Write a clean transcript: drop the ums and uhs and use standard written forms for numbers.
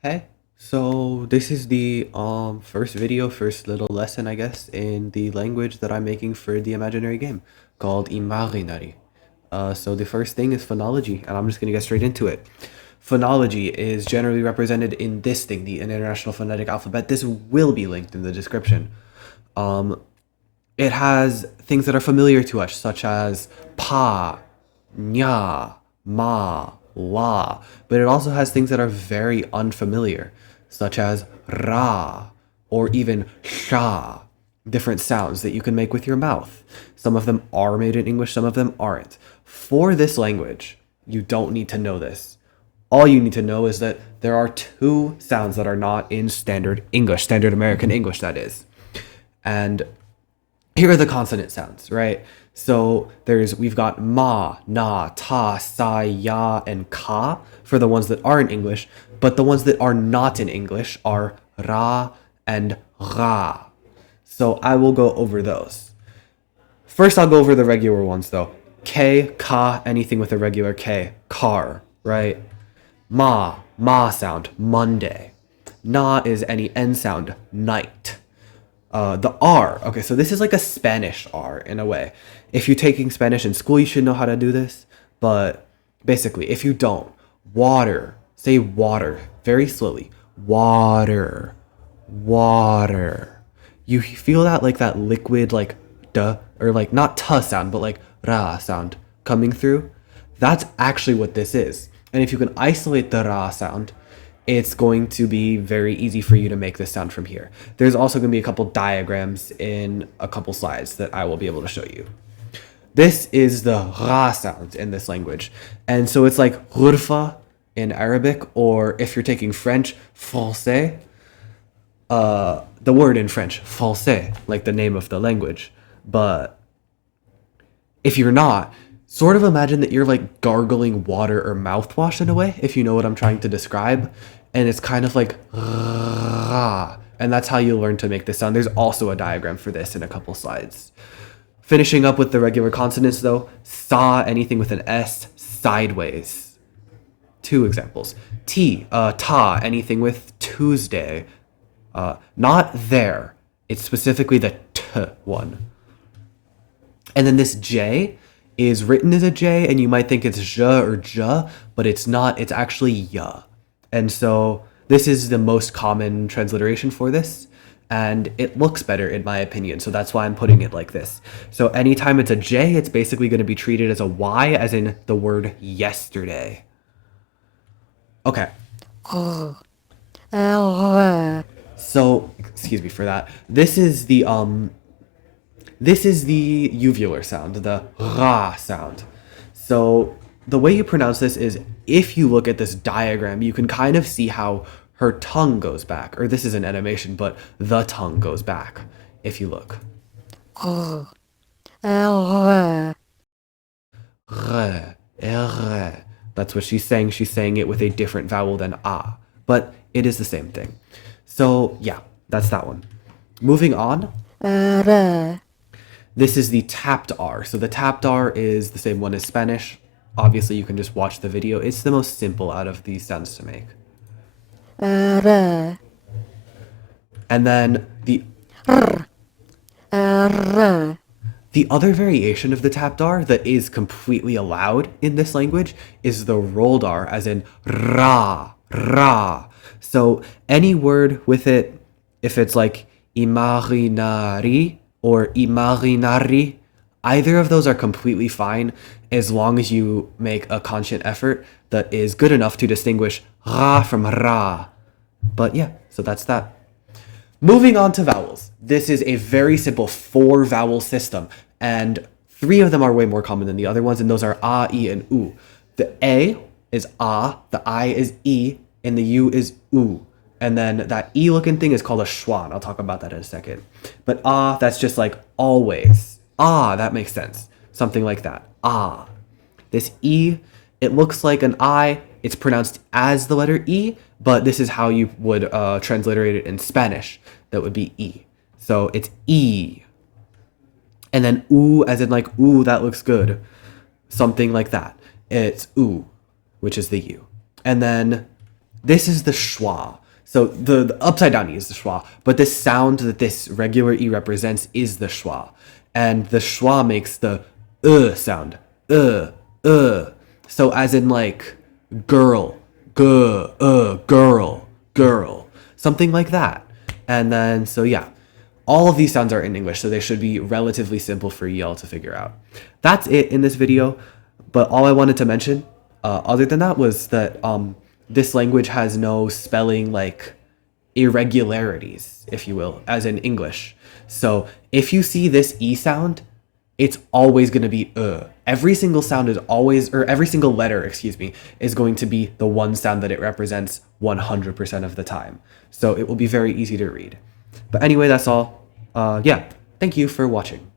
Hey, so this is the first little lesson, I guess, in the language that I'm making for the imaginary game called imarinari. So the first thing is phonology, and I'm just gonna get straight into it. Phonology is generally represented in this thing, the International Phonetic Alphabet. This will be linked in the description. Um, it has things that are familiar to us, such as pa, nya, ma, la, but it also has things that are very unfamiliar, such as ra, or even sha, different sounds that you can make with your mouth. Some of them are made in English, some of them aren't. For this language, you don't need to know this. All you need to know is that there are two sounds that are not in standard English, standard American English, that is. And here are the consonant sounds, right? So we've got ma, na, ta, sa, ya, and ka for the ones that are in English, but the ones that are not in English are ra and ra. So I will go over those. First, I'll go over the regular ones though. K, ka, anything with a regular K, car, right? Ma sound, Monday. Na is any N sound, night. The R. Okay, so this is like a Spanish R in a way. If you're taking Spanish in school, you should know how to do this. But basically, if you don't, water. Say water very slowly. Water. Water. You feel that like that liquid like duh or like not tuh sound, but like ra sound coming through. That's actually what this is. And if you can isolate the ra sound, it's going to be very easy for you to make this sound from here. There's also going to be a couple diagrams in a couple slides that I will be able to show you. This is the ra sound in this language. And so it's like ghurfa in Arabic, or if you're taking French, français, the word in French, français, like the name of the language. But if you're not, sort of imagine that you're like gargling water or mouthwash in a way, if you know what I'm trying to describe. And it's kind of like, and that's how you learn to make this sound. There's also a diagram for this in a couple slides. Finishing up with the regular consonants though, sa, anything with an S, sideways. Two examples. T, ta, anything with Tuesday. Not there. It's specifically the t one. And then this J is written as a J, and you might think it's zh or j, but it's not. It's actually ya. And so this is the most common transliteration for this, and it looks better in my opinion. So that's why I'm putting it like this. So anytime it's a J, it's basically going to be treated as a Y, as in the word yesterday. Okay. So excuse me for that. This is the uvular sound, the ra sound. So the way you pronounce this is, if you look at this diagram, you can kind of see how her tongue goes back. Or this is an animation, but the tongue goes back if you look. R, R. That's what she's saying. She's saying it with a different vowel than ah, but it is the same thing. So yeah, that's that one. Moving on. This is the tapped R. So the tapped R is the same one as Spanish. Obviously, you can just watch the video. It's the most simple out of these sounds to make. And then the other variation of the tapped R that is completely allowed in this language is the rolled R, as in ra, ra. So any word with it, if it's like imarinari or imarinari, either of those are completely fine as long as you make a conscient effort that is good enough to distinguish ra from ra. But yeah, so that's that. Moving on to vowels. This is a very simple four vowel system, and three of them are way more common than the other ones, and those are a, e, and u. The a is a, the I is e, and the u is u. And then that e looking thing is called a schwan. I'll talk about that in a second. But that's just like always. That makes sense. Something like that. This e, it looks like an I. It's pronounced as the letter E, but this is how you would transliterate it in Spanish. That would be E. So it's E. And then oo, as in like, ooh, that looks good. Something like that. It's oo, which is the U. And then This is the schwa. So the upside down E is the schwa, but this sound that this regular E represents is the schwa. And the schwa makes the sound. Uh. So as in like girl, girl, girl. Something like that. And then, so yeah, all of these sounds are in English, so they should be relatively simple for y'all to figure out. That's it in this video, but all I wanted to mention, other than that, was that this language has no spelling like irregularities, if you will, as in English. So if you see this E sound, it's always going to be Every single sound is always, or every single letter, excuse me, is going to be the one sound that it represents 100% of the time. So it will be very easy to read. But anyway, that's all. Yeah, thank you for watching.